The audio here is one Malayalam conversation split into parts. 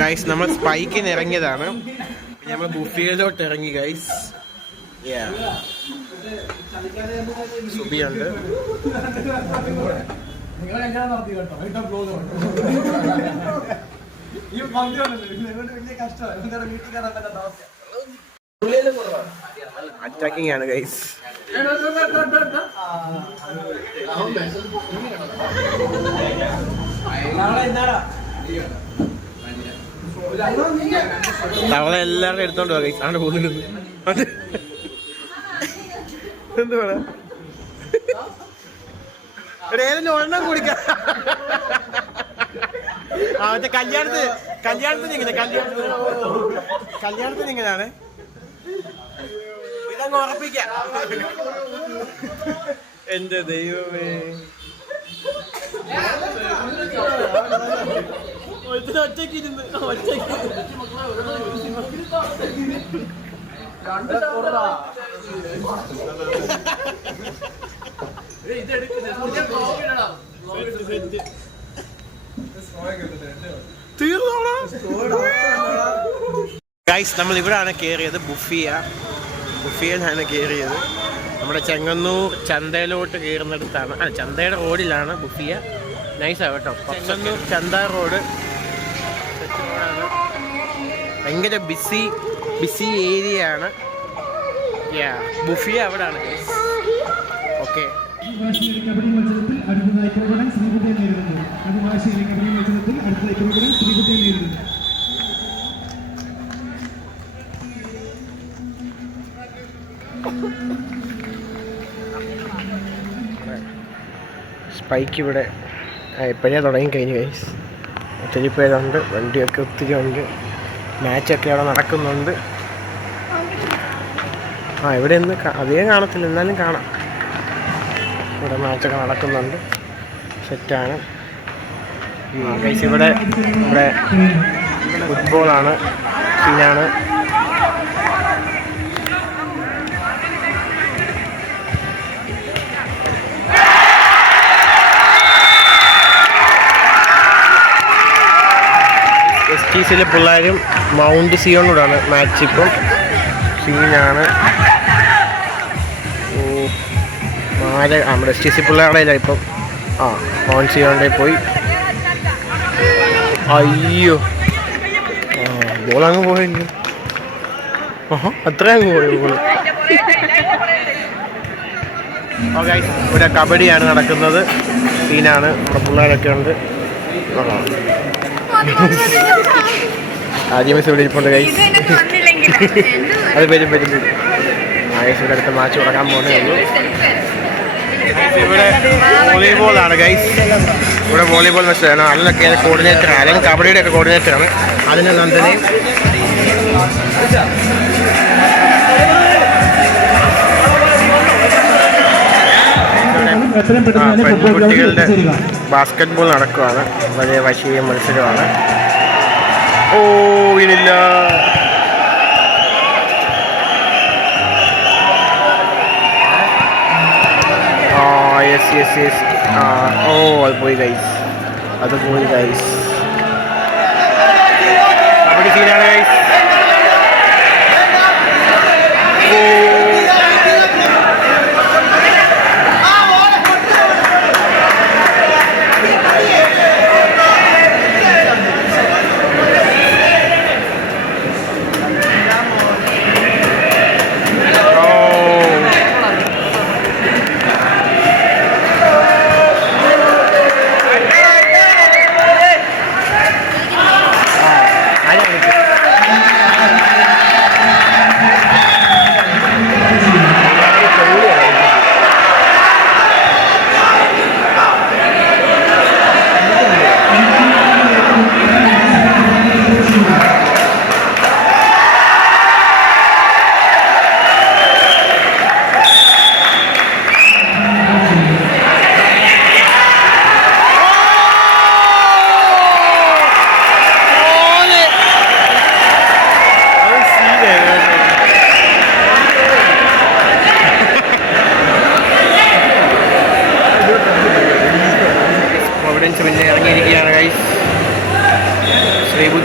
ഗൈസ് നമ്മൾ സ്പൈക്കിന് ഇറങ്ങിയതാണ്. നമ്മൾ ബുഫിയിലോട്ട് ഇറങ്ങി ഗൈസ്. സുബിയുണ്ട്. അറ്റാക്കിംഗ് ആണ് ഗൈസ്. തവള എല്ലാവരും എടുത്തോണ്ട് പോകാം ഗൈസ്. ആണ് പോകുന്നത്. എന്തുവാ ഏതെങ്കിലും ഒരെണ്ണം കുടിക്കാം. മറ്റേ കല്യാണത്തിന് ഇങ്ങനെയാണ്. ഇതങ്ങ് ഉറപ്പിക്കാം. എന്റെ ദൈവമേ, ഒറ്റയ്ക്ക് ഗൈസ് നമ്മൾ ഇവിടെയാണ് കയറിയത്. ബുഫിയയിലാണ് കയറിയത്. നമ്മുടെ ചെങ്ങന്നൂർ ചന്തയിലോട്ട് കയറുന്നിടത്താണ്. ചന്തയുടെ റോഡിലാണ് ബുഫിയ. നൈസാണ് കേട്ടോ. ചെങ്ങന്നൂർ ചന്ത റോഡ് റോഡാണ്. ഭയങ്കര ബിസി ഏരിയ ആണ്. ബുഫിയ അവിടെയാണ് ഗൈസ്. ഓക്കെ, സ്പൈക്ക് ഇവിടെ ഇപ്പോഴേ തുടങ്ങിക്കഴിഞ്ഞു ഗൈസ്. ഒത്തിരി പേരുണ്ട്, വണ്ടിയൊക്കെ ഒത്തിരി ഉണ്ട്, മാച്ചൊക്കെ അവിടെ നടക്കുന്നുണ്ട്. ഇവിടെ നിന്ന് അധികം കാണത്തില്ല, എന്നാലും കാണാം. ഇവിടെ മാച്ചൊക്കെ നടക്കുന്നുണ്ട്, സെറ്റാണ് ഗൈസ്. ഇവിടെ ഫുട്ബോളാണ്, സീനാണ്. STCയിലെ പിള്ളേരും മൗണ്ട് സിയോണോടാണ് മാച്ച്. ഇപ്പം സീനാണ്. നമ്മുടെ STC പിള്ളേരുടെ ഇപ്പം മൗണ്ട് സിയോണിൻ്റെ പോയി. അയ്യോ, ബോളങ്ങ് പോയില്ല. അത്രയും അങ്ങ് പോയി ബോൾ. ഇവിടെ കബഡിയാണ് നടക്കുന്നത്, സീനാണ്. നമ്മുടെ പിള്ളേരൊക്കെ ഉണ്ട്. ആദ്യമേ ഇവിടെ ഇരിപ്പുണ്ട് ഗൈസ്. അത് വരും. ഇവിടെ അടുത്ത മാച്ച് തുടങ്ങാൻ പോകുന്നേ ഉള്ളൂ. ഇവിടെ വോളിബോളാണ് ഗൈസ്. ഇവിടെ വോളിബോൾ മത്സരമാണ്. അതിലൊക്കെ കോർഡിനേറ്ററാണ്, അല്ലെങ്കിൽ കബഡിയുടെ ഒക്കെ കോർഡിനേറ്ററാണ്. അതിന് നന്ദനയും പെൺകുട്ടികളുടെ ബാസ്കറ്റ് ബോൾ നടക്കുകയാണ്. വലിയ വശ്യ മത്സരമാണ്. ഇല്ല. യെസ്. അത് പോയി ഗൈസ്. കബഡി സീനാണ് ഗൈസ്.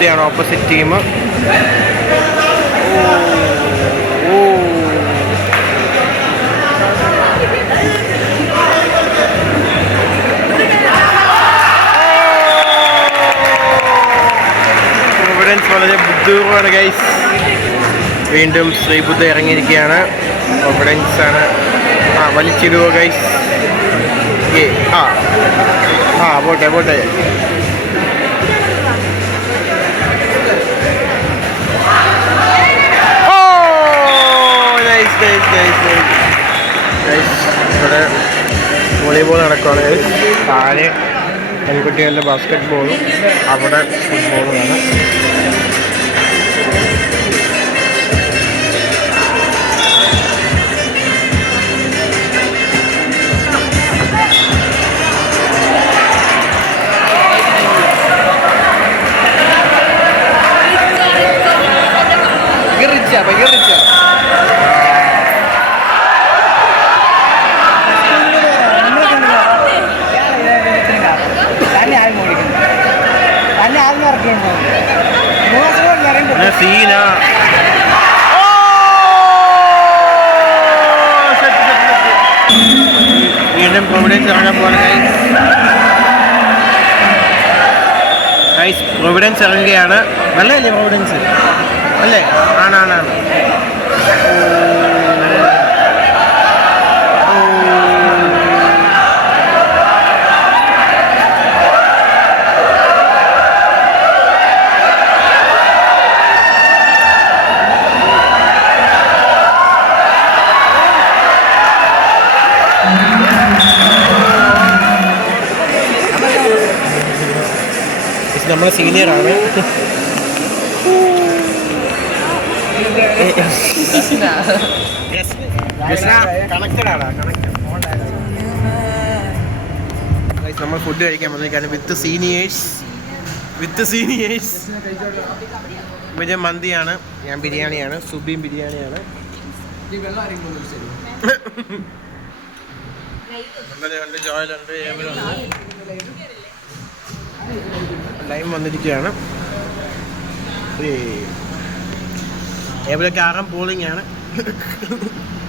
ശ്രീബുദ്ധയാണ് opposite team. വളരെ ബുദ്ധിപൂർവ്വമാണ് ഗൈസ്. വീണ്ടും ശ്രീബുദ്ധ ഇറങ്ങിയിരിക്കുകയാണ്. പ്രൊവിഡൻസ് ആണ്. വലിച്ചിടുവോ ഗൈസ്? പോട്ടെ പോട്ടെ. ഇവിടെ വോളിബോൾ നടക്കുകയാണ്. താഴെ പെൺകുട്ടികളുടെ ബാസ്കറ്റ് ബോളും അവിടെ ഫുട്ബോളുമാണ്. സീന വീണ്ടും പ്രൊവിഡൻസ് ഇറങ്ങാൻ പോവാണ് ഗൈസ്. പ്രൊവിഡൻസ് ഇറങ്ങുകയാണ്. നല്ലതല്ലേ പ്രൊവിഡൻസ്? അല്ലേ? ആണാണ്. നമ്മുടെ സീനിയറാണ്. നമ്മൾ ഫുഡ് കഴിക്കാൻ വന്നിരിക്കുകയാണ് വിത്ത് സീനിയേഴ്സ്. ഇവര് മന്തിയാണ്, ഞാൻ ബിരിയാണിയാണ്, സുബിയും ബിരിയാണിയാണ്. ജോയലുണ്ട്, ഏവലുണ്ട്. ലൈം വന്നിരിക്കുകയാണ്. ഏവലൊക്കെ ആറാം പോളിംഗ് ആണ്.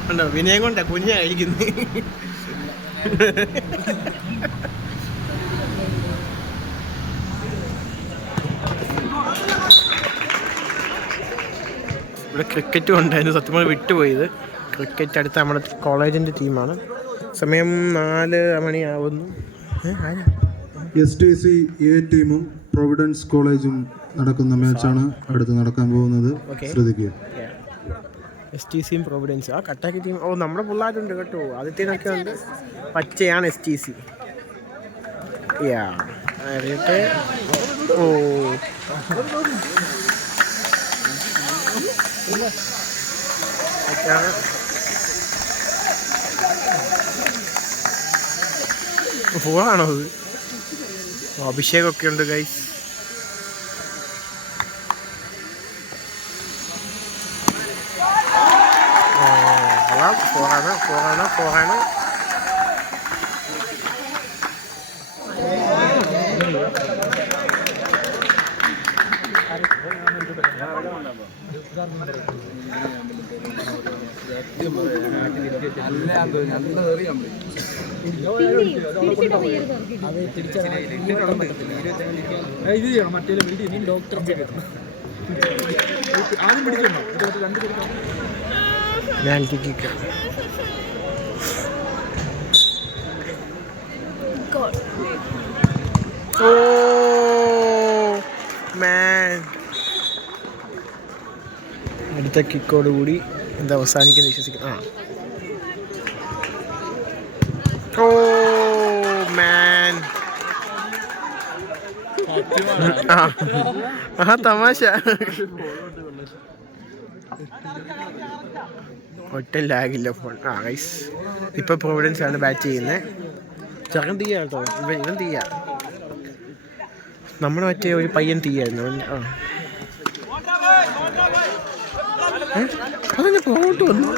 ഉണ്ടോ? വിനയം കൊണ്ടാ കുഞ്ഞായിരിക്കുന്നത്. ഇവിടെ ക്രിക്കറ്റും ഉണ്ടായിരുന്നു. സത്യമായി വിട്ടുപോയത്. ക്രിക്കറ്റ് അടുത്ത നമ്മുടെ കോളേജിൻ്റെ ടീമാണ്. സമയം 4 മണിയാവുന്നു. STC A ടീമും പ്രൊവിഡൻസ് കോളേജും നടക്കുന്ന മാച്ചാണ് അടുത്ത് നടക്കാൻ പോകുന്നത്. ശ്രദ്ധിക്കുക. STCയും പ്രൊവിഡൻസ്. കട്ടാക്കി ടീം. നമ്മുടെ പിള്ളേരുണ്ട് കേട്ടോ. ആദ്യത്തേനൊക്കെ ഉണ്ട്. പച്ചയാണ് STC. അറിയട്ടെ. ഫോണാണോ അത്? അഭിഷേകൊക്കെ ഉണ്ട് ഗൈസ്. ഫോറാണ്. ഞാൻ അടുത്ത കിക്കോടുകൂടി എന്താ അവസാനിക്കുന്ന വിശ്വസിക്കുന്നു. തമാശ. ഒട്ടും ലാഗില്ല ഫോൺ. ഗൈസ് ഇപ്പൊ പ്രൊവിഡൻസ് ആണ് ബാറ്റ് ചെയ്യുന്നത്. ചെറുക്കൻ തീയ കേട്ടോ. ഇവൻ തീയ. നമ്മുടെ മറ്റേ ഒരു പയ്യൻ തീയായിരുന്നു. അതെന്നെ പോയിട്ട് വന്നു.